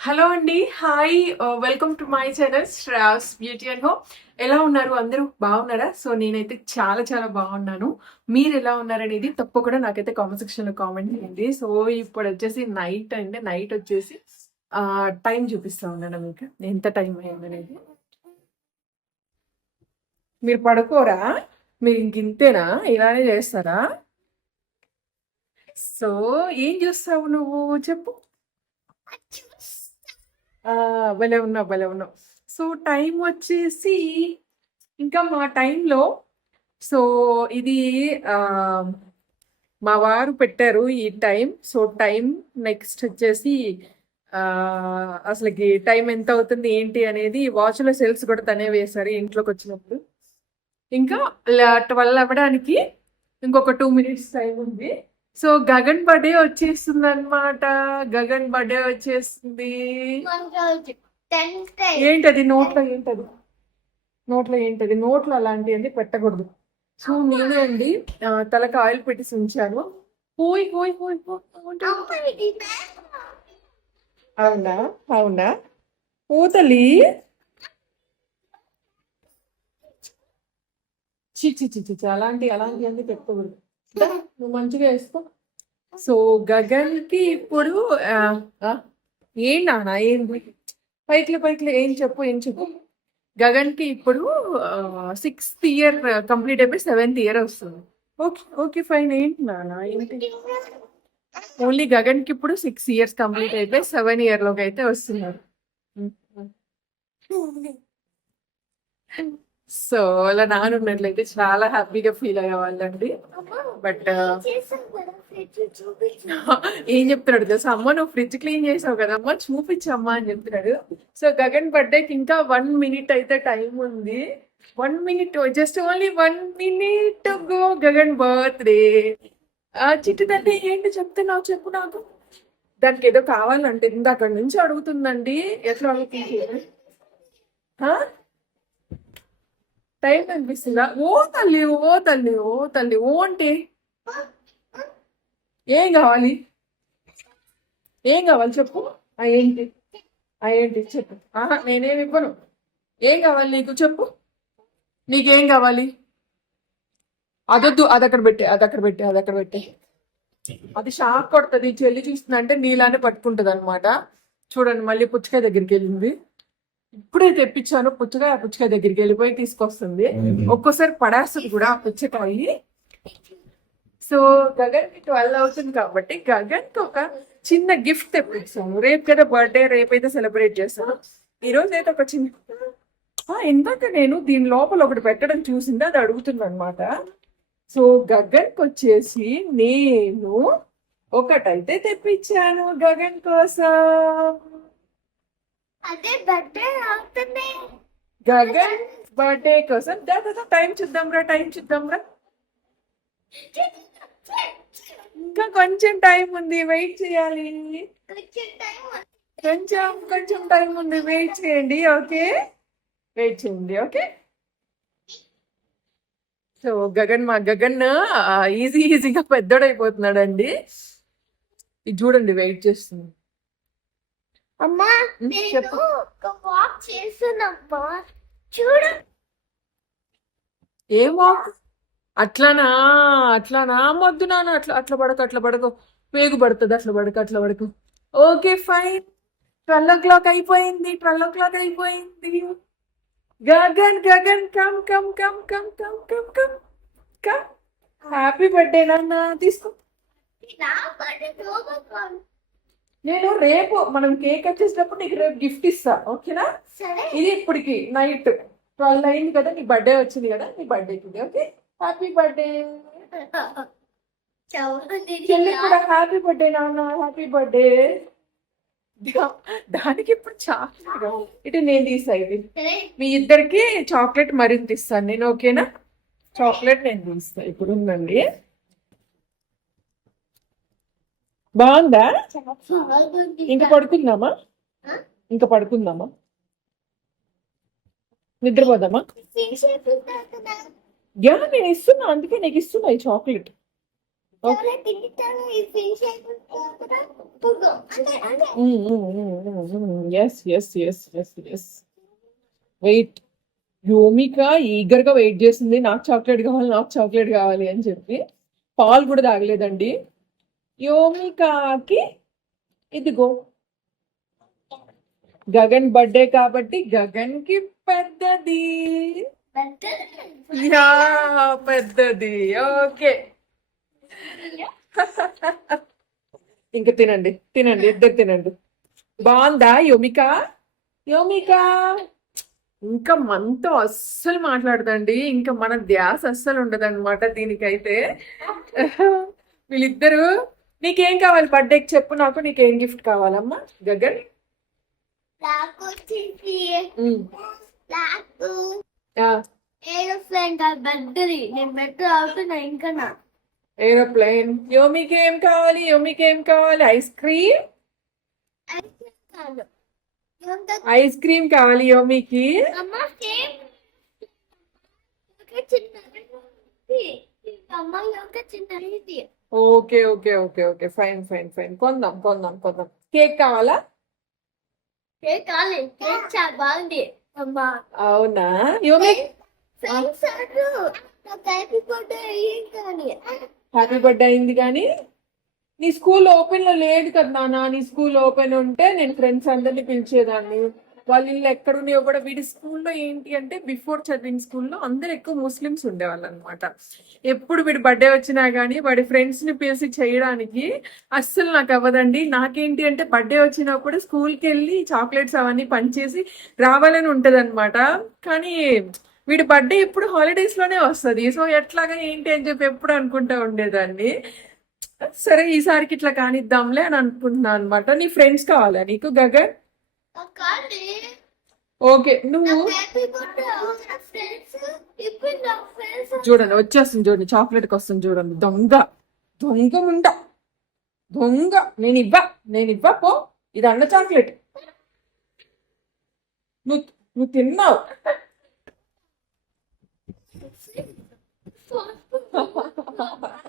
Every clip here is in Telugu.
హలో అండి hi welcome to my channel Sravs beauty and home. ఎలా ఉన్నారు అందరూ? బాగున్నారా? సో నేనైతే చాలా చాలా బాగున్నాను. మీరు ఎలా ఉన్నారనేది తప్పకుండా నాకైతే కామెంట్ సెక్షన్లో కామెంట్ చేయండి. సో ఇప్పుడు వచ్చేసి నైట్ అంటే నైట్ వచ్చేసి టైం చూపిస్తా ఉన్నాను మీకు. ఎంత టైం అయిందనేది. మీరు పడుకోరా? మీరు ఇంక ఇంతేనా? ఇలానే చేస్తారా? సో ఏం చూస్తావు నువ్వు? చెప్పు. భలే ఉన్నావు భలే ఉన్నావు. సో టైం వచ్చేసి ఇంకా మా టైంలో సో ఇది మా వారు పెట్టారు ఈ టైం సో టైం నెక్స్ట్ వచ్చేసి అసలుకి టైం ఎంత అవుతుంది ఏంటి అనేది వాచ్లో సెల్స్ కూడా తనే వేశారు ఇంట్లోకి వచ్చినప్పుడు. ఇంకా ట్వెల్వ్ అవ్వడానికి ఇంకొక టూ మినిట్స్ టైం ఉంది. సో గగన్ బర్త్డే వచ్చేస్తుంది అనమాట గగన్ బర్త్డే వచ్చేస్తుంది. ఏంటది? నోట్లో ఏంటది? నోట్లో ఏంటది? నోట్లో అలాంటివన్నీ పెట్టకూడదు. సో నేనే అండి తలకు ఆయిల్ పెట్టి ఉంచాను. పోయి పోయి పోయి పోయి అవునా? అవునా? పూతలి? చి చి చి అలాంటి అలాంటి అన్ని పెట్టుకోకూడదు నువ్వు మంచిగా వేసుకో. సో గగన్కి ఇప్పుడు ఏం నాన్న ఏంది? పైకి పైకి ఏం చెప్పు ఏం చెప్పు. గగన్కి ఇప్పుడు సిక్స్త్ ఇయర్ కంప్లీట్ అయిపోయి సెవెంత్ ఇయర్ వస్తుంది. Okay okay fine. ఏంటి నాన్న ఏంటి? ఓన్లీ గగన్కి ఇప్పుడు సిక్స్ ఇయర్స్ కంప్లీట్ అయిపోయి సెవెన్ ఇయర్లోకి అయితే వస్తున్నారు. సో అలా నాన్న ఉన్నట్లయితే చాలా హ్యాపీగా ఫీల్ అయ్యేవాళ్ళండి. బట్ ఏం చెప్తున్నాడు తెలుసా? అమ్మ నువ్వు ఫ్రిడ్జ్ క్లీన్ చేసావు కదా అమ్మ చూపించమ్మా అని చెప్తున్నాడు. సో గగన్ బర్త్డేకి ఇంకా వన్ మినిట్ అయితే టైం ఉంది. One minute just only one minute go Gagan birthday. ఆ చిట్టి తల్లి ఏంటి చెప్తున్నావు చెప్పు నాకు. దానికి ఏదో కావాలంటే ఇందాక నుంచి అడుగుతుందండి. ఎట్లా అడుగుతుంది? టైం అనిపిస్తుందా ఓ తల్లి ఓ తల్లి ఓ తల్లి ఓ అంటే? ఏం కావాలి? ఏం కావాలి చెప్పు? ఏంటి? ఏంటి? చెప్పు. ఆహా నేనేమి ఇవ్వను. ఏం కావాలి నీకు చెప్పు? నీకేం కావాలి? అదొద్దు అది అక్కడ పెట్టే అది అక్కడ పెట్టే అది అక్కడ పెట్టే. అది షాక్ కొడుతుంది. చెల్లి చూస్తుందంటే నీలానే పట్టుకుంటుంది అనమాట చూడండి మళ్ళీ పుచ్చకాయ దగ్గరికి వెళ్ళింది. ఇప్పుడే తెప్పించాను పుచ్చకాయ పుచ్చకాయ దగ్గరికి వెళ్ళిపోయి తీసుకొస్తుంది. ఒక్కోసారి పడేస్తుంది కూడా ఆ పుచ్చకాయ సో గగన్కి ట్వెల్వ్ అవుతుంది కాబట్టి గగన్కి ఒక చిన్న గిఫ్ట్ తెప్పించాను. రేపు కదా బర్త్డే రేపు అయితే సెలబ్రేట్ చేస్తాను. ఈ రోజు అయితే ఒక చిన్న ఇందాక నేను దీని లోపల ఒకటి పెట్టడం చూసింది అది అడుగుతుంది అనమాట సో గగన్కి వచ్చేసి నేను ఒకటైతే తెప్పించాను గగన్ కోసం. అదే బర్త్డే అవుతుంది. గగన్ బర్త్డే కోసం దా టైం చూద్దాం రా టైం చూద్దాం రా. ఇంకా కొంచెం టైం ఉంది వెయిట్ చేయాలి. కొంచెం కొంచెం టైం ఉంది వెయిట్ చేయండి ఓకే వెయిట్ చేయండి ఓకే సో గగన్ మా గగన్ ఈజీ ఈజీగా పెద్దోడైపోతున్నాడు అండి ఇది చూడండి వెయిట్ చేస్తుంది. అమ్మా చెప్పు. ఒక వాక్ చేస్తున్నామ్మా చూడు. ఏం వాక్ అట్లానా? అట్లానా? మొద్దు నాన్న అట్లా అట్లా పడక అట్లా పడకు. వేగు పడుతుంది అట్లా పడక అట్లా పడకు. Okay fine twelve o'clock అయిపోయింది ట్వెల్వ్ ఓ క్లాక్ అయిపోయింది. Gagan Gagan come come come come come come come come. Happy birthday నాన్న. తీసుకో. నా బర్త్డే నేను రేపు మనం కేక్ వచ్చేసినప్పుడు నీకు రేపు గిఫ్ట్ ఇస్తా ఓకేనా? ఇది ఇప్పటికి నైట్ ట్వెల్వ్ అయింది కదా నీ బర్త్డే వచ్చింది కదా నీ బర్త్డేకి ఓకే? హ్యాపీ బర్త్డే చెల్లి కూడా హ్యాపీ బర్త్డే నాన్న హ్యాపీ బర్త్డే దానికి ఇప్పుడు చాక్లెట్ ఇటు నేను తీసా ఇది. మీ ఇద్దరికి చాక్లెట్ మరింత ఇస్తాను నేను ఓకేనా? చాక్లెట్ నేను తీస్తా ఇప్పుడు ఉందండి. బాగుందా? ఇంకా పడుకుందామా? ఇంకా పడుకుందామా? నిద్రపోదామా? యా నేను ఇస్తున్నా. అందుకే నీకు ఇస్తున్నా ఈ chocolate. Yes yes yes yes yes wait Yomika ఈగర్గా wait చేసింది. నాకు చాక్లెట్ కావాలి నాకు చాక్లెట్ కావాలి అని చెప్పి. పాలు కూడా తాగలేదండి. యోమికాకి ఇదిగో. గగన్ బర్త్డే కాబట్టి గగన్కి పెద్దది. యా పెద్దది. ఓకే. ఇంకా తినండి తినండి ఇద్దరు తినండి. బాగుందా యోమిక? యోమిక. ఇంకా మనతో అస్సలు మాట్లాడదండి. ఇంకా మన ధ్యాస అస్సలు ఉండదన్నమాట దీనికైతే. వీళ్ళిద్దరు నీకేం కావాలి బర్త్డేకి చెప్పు నాకు నీకేం గిఫ్ట్ కావాలమ్మా? గగన్? ఏరోప్లేన్ యోమికి ఏం కావాలి? యోమికి ఏం కావాలి? Ice cream? ఐస్ క్రీమ్ కావాలి. యోమికి. అమ్మ okay okay okay okay fine fine fine కొందాం కొందాం కొందాం కేక్ కావాలా? కేక్ కాలే కేక్ చాలా. బాగుంది. అమ్మ. అవునా? హ్యాపీ బర్త్డే అయింది కానీ. నీ స్కూల్ ఓపెన్లో లేదు కదా నాన్న. నీ స్కూల్ ఓపెన్ ఉంటే నేను ఫ్రెండ్స్ అందరిని పిలిచేదాన్ని. వాళ్ళు ఇల్లు ఎక్కడున్నాయో కూడా వీడి స్కూల్లో ఏంటి అంటే బిఫోర్ చదివిన స్కూల్లో అందరు ఎక్కువ ముస్లిమ్స్ ఉండేవాళ్ళు అనమాట ఎప్పుడు వీడి బర్త్డే వచ్చినా కానీ వాడి ఫ్రెండ్స్ని పిలిచి చేయడానికి అస్సలు నాకు అవ్వదండి. నాకేంటి అంటే బర్త్డే వచ్చినప్పుడు స్కూల్కి వెళ్ళి చాక్లెట్స్ అవన్నీ పనిచేసి రావాలని ఉంటది కానీ వీడి బర్త్డే ఎప్పుడు హాలిడేస్లోనే వస్తుంది. సో ఎట్లాగా ఏంటి అని చెప్పి ఎప్పుడు అనుకుంటా ఉండేదాన్ని. సరే ఈసారికి ఇట్లా కానిద్దాంలే అని అనుకుంటున్నాను అనమాట నీ ఫ్రెండ్స్ కావాలా నీకు గగన్? ఓకే నువ్వు చూడండి వచ్చేస్తుంది చూడండి చాక్లెట్కి వస్తుంది చూడండి. దొంగ దొంగ ఉండ దొంగ నేను ఇవ్వ నేను ఇవ్వ పో. ఇది అన్న చాక్లెట్ నువ్వు నువ్వు తిన్నావు.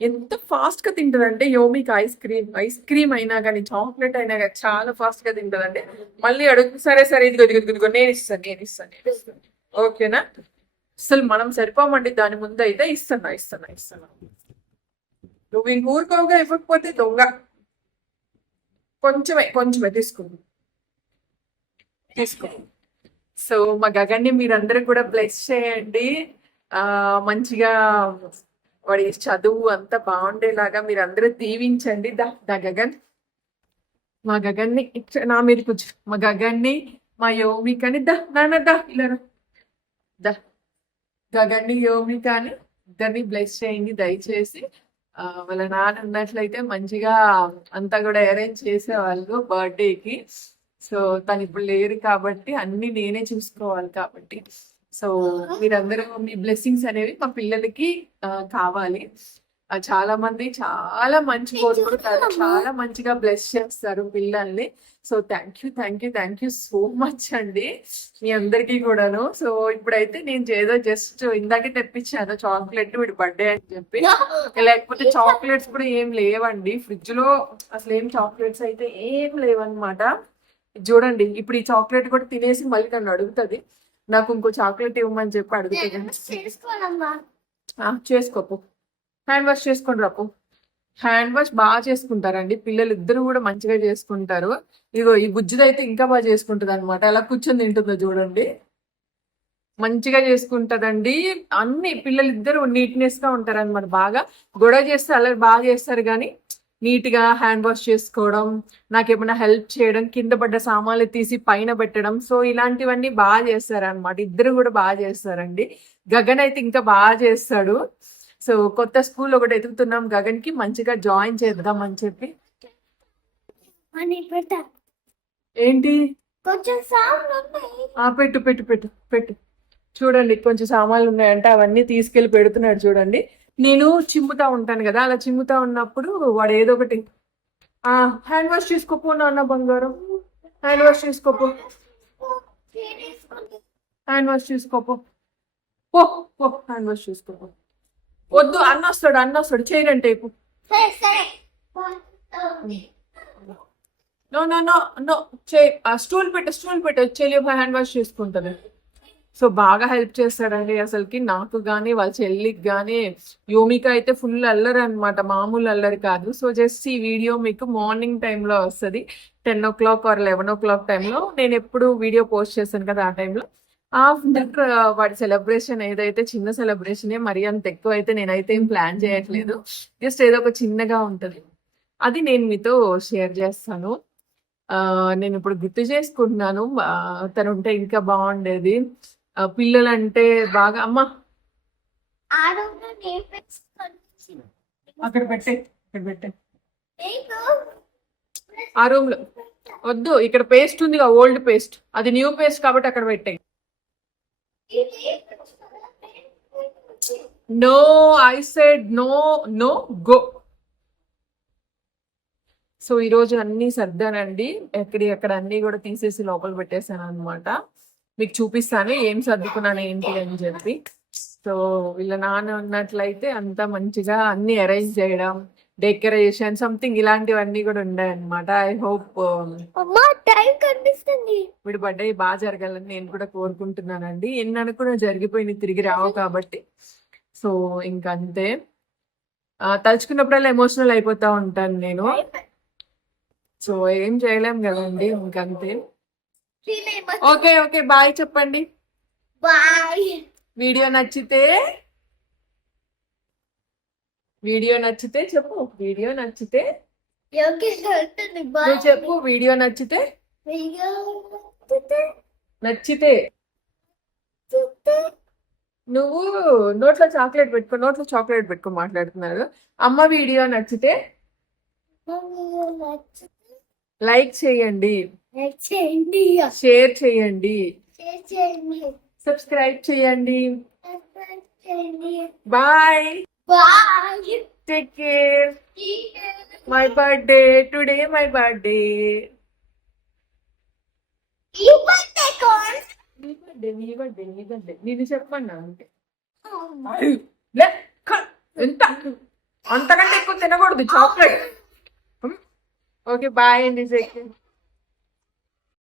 ఎంత ఫాస్ట్గా తింటదంటే యోమికి ఐస్ క్రీమ్ ఐస్ క్రీమ్ అయినా కానీ చాక్లెట్ అయినా కానీ చాలా ఫాస్ట్గా తింటదండి. మళ్ళీ అడుగు సరే సరే ఇదిగో ఇదిగో ఇదిగో నేను ఇస్తాను నేను ఇస్తాను నేను ఇస్తాను ఓకేనా? అసలు మనం సరిపోమండి దాని ముందు అయితే ఇస్తున్నా ఇస్తున్నా ఇస్తున్నా. నువ్వు ఇంక ఊరుకోగా ఇవ్వకపోతే దొంగ. కొంచెమే కొంచెమే తీసుకో. తీసుకో. సో మా గగన్ని మీరందరూ కూడా బ్లెస్ చేయండి. ఆ మంచిగా వాడి చదువు అంతా బాగుండేలాగా మీరు అందరూ దీవించండి. దా దా గగన్. మా గగన్ని నా మీద కూర్చో. మా గగన్ని మా యోమికని దా నాన్న దా ఇలా రా. దా. గగన్ని యోమికని ఇద్దరిని బ్లెస్ చేయండి దయచేసి. వాళ్ళ నాన్న ఉన్నట్లయితే మంచిగా అంతా కూడా అరేంజ్ చేసేవాళ్ళు బర్త్డేకి సో తను ఇప్పుడు లేరు కాబట్టి అన్ని నేనే చూసుకోవాలి కాబట్టి. సో మీరందరూ మీ బ్లెస్సింగ్స్ అనేవి మా పిల్లలకి కావాలి. చాలా మంది చాలా మంచి కోరుకుంటారు. చాలా మంచిగా బ్లెస్ చేస్తారు పిల్లల్ని. So thank you thank you thank you so much అండి మీ అందరికీ కూడాను. సో ఇప్పుడైతే నేను ఏదో జస్ట్ ఇందాకే తెప్పించాను చాక్లెట్ వీడి బర్త్డే అని చెప్పి. లేకపోతే చాక్లెట్స్ కూడా ఏం లేవండి. ఫ్రిడ్జ్లో అసలు ఏం చాక్లెట్స్ అయితే ఏం లేవన్నమాట. చూడండి ఇప్పుడు ఈ చాక్లెట్ కూడా తినేసి మళ్ళీ నన్ను అడుగుతుంది. నాకు ఇంకో చాక్లెట్ ఇవ్వమని చెప్పి ఆ, చేసుకోపు హ్యాండ్ వాష్ చేసుకొని రాపు హ్యాండ్ వాష్ బాగా చేసుకుంటారండి. పిల్లలు ఇద్దరు కూడా మంచిగా చేసుకుంటారు. ఇగో ఈ బుజ్జిదైతే ఇంకా బాగా చేసుకుంటది అనమాట ఎలా కూర్చొని తింటుందో చూడండి. మంచిగా చేసుకుంటదండి. అన్ని పిల్లలు ఇద్దరు నీట్నెస్గా ఉంటారు అనమాట బాగా. గొడవ చేస్తే అలా బాగా చేస్తారు కానీ నీట్గా హ్యాండ్ వాష్ చేసుకోవడం నాకేమైనా హెల్ప్ చేయడం కింద పడ్డ సామాన్లు తీసి పైన పెట్టడం. సో ఇలాంటివన్నీ బాగా చేస్తారు అనమాట ఇద్దరు కూడా బాగా చేస్తారండి. గగన్ అయితే ఇంకా బాగా చేస్తాడు. సో కొత్త స్కూల్ ఒకటి ఎదుగుతున్నాం గగన్కి మంచిగా జాయిన్ చేద్దాం అని చెప్పి ఏంటి? పెట్టు పెట్టు పెట్టు పెట్టు. చూడండి కొంచెం సామాన్లు ఉన్నాయంటే అవన్నీ తీసుకెళ్ళి పెడుతున్నాడు చూడండి. నేను చిమ్ముతా ఉంటాను కదా అలా చిమ్ముతా ఉన్నప్పుడు వాడు ఏదో ఒకటి ఆ హ్యాండ్ వాష్ చేసుకోపో నాన్న బంగారం హ్యాండ్ వాష్ చేసుకోపో హ్యాండ్ వాష్ చేసుకోపో పో పో హ్యాండ్ వాష్ చేసుకోపో. వద్దు అన్న వస్తాడు అన్న వస్తాడు చేయరంటే ఇప్పుడు నో నో నో నో చే ఆ స్టూల్ పెట్టు స్టూల్ పెట్టు చెల్లి హ్యాండ్ వాష్ చేసుకుంటుంది. సో బాగా హెల్ప్ చేస్తాడండి అసలుకి. నాకు కానీ వాళ్ళ చెల్లికి కానీ యోమిక అయితే ఫుల్ అల్లరి అనమాట మామూలు అల్లరి కాదు. సో జస్ట్ ఈ వీడియో మీకు మార్నింగ్ టైంలో వస్తుంది. Ten o'clock or eleven o'clock టైంలో. నేను ఎప్పుడు వీడియో పోస్ట్ చేశాను కదా ఆ టైంలో. ఆఫ్టర్ వాడి సెలబ్రేషన్ ఏదైతే చిన్న సెలబ్రేషనే మరి అంత ఎక్కువ అయితే నేనైతే ఏం ప్లాన్ చేయట్లేదు. జస్ట్ ఏదో ఒక చిన్నగా ఉంటుంది. అది నేను మీతో షేర్ చేస్తాను. ఆ, నేను ఇప్పుడు గుర్తు చేసుకుంటున్నాను. తను ఉంటే ఇంకా బాగుండేది. ఆ, పిల్లలంటే బాగా అమ్మా. అక్కడ పెట్టే ఇక్కడ పెట్టే. ఆ రూమ్లో వద్దు ఇక్కడ పేస్ట్ ఉంది ఓల్డ్ పేస్ట్. అది న్యూ పేస్ట్ కాబట్టి అక్కడ పెట్టే. No I said no no go. So ఈరోజు అన్ని సర్దానండి. ఎక్కడి అక్కడ అన్ని కూడా తీసేసి లోపల పెట్టేశాను అనమాట మీకు చూపిస్తాను ఏం సర్దుకున్నాను ఏంటి అని చెప్పి. సో వీళ్ళ నాన్న ఉన్నట్లయితే అంతా మంచిగా అన్ని అరేంజ్ చేయడం డెకరేషన్ సంథింగ్ ఇలాంటివన్నీ కూడా ఉన్నాయి అనమాట ఐ హోప్ కనిపిస్తుంది. వీడి బర్త్డే బాగా జరగాలని నేను కూడా కోరుకుంటున్నానండి. ఎన్ని అనుకున్నా జరిగిపోయినాయి తిరిగి రావు కాబట్టి. సో ఇంకా అంతే ఆ, తలుచుకున్నప్పుడల్లా ఎమోషనల్ అయిపోతా ఉంటాను నేను. సో ఏం చేయలేం కదండి ఇంకంతే. ఓకే ఓకే బాయ్ చెప్పండి. బాయ్. వీడియో నచ్చితే వీడియో నచ్చితే చెప్పు వీడియో నచ్చితే నువ్వు చెప్పు వీడియో నచ్చితే. నచ్చితే నువ్వు నోట్లో చాక్లెట్ పెట్టుకో నోట్లో చాక్లెట్ పెట్టుకో మాట్లాడుతున్నారు. అమ్మ వీడియో నచ్చితే. లైక్ చేయండి. చేయండి షేర్ చేయండి. సబ్స్క్రైబ్ చేయండి. Bye. Bye. Take care. My birthday. Today my birthday. నీ బర్త్డే నీ బర్త్డే నీ బర్త్డే. నేను చెప్పన్నా అంటే ఎంత? అంతకంటే ఎక్కువ తినకూడదు చాక్లెట్. ఓకే బాయ్ అండి